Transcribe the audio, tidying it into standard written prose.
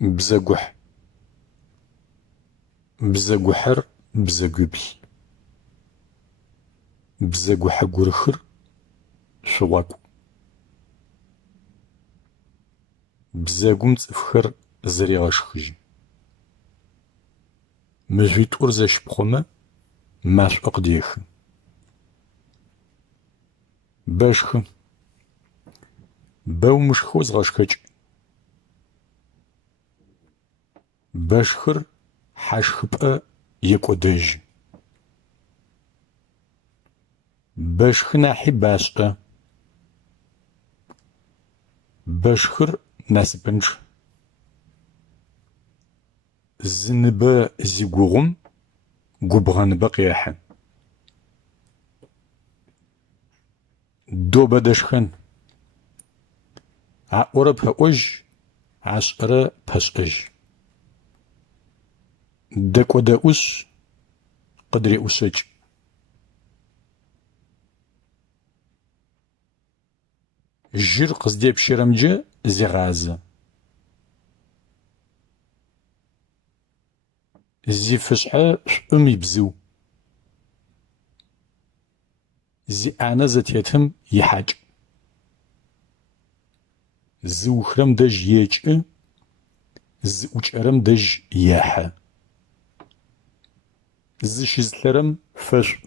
بزاجح بزاجحر بزاجبل بزاجح جرخر شواكو بزاجم تفخر زريغاش خجي مجويت أرزش بخمة ماش أقديخ باشخ باو مش خوز غاشكج باشخر حاشخ بقى يكو دج باشخ ناحي باشقة باشخر ناسبنش زنبا زيقوغم قبغان بقياحا دو بدشخن عقورة بهاوج عشقرة بهشقج دك وداوش قدري أشج الجر قصدي بشرمجة زغازة زي فشعة أمي بزو زي أعنزة يتم يحاج زو خرم دج يجأ زي أجرم دج ياحا زي شزلرم فش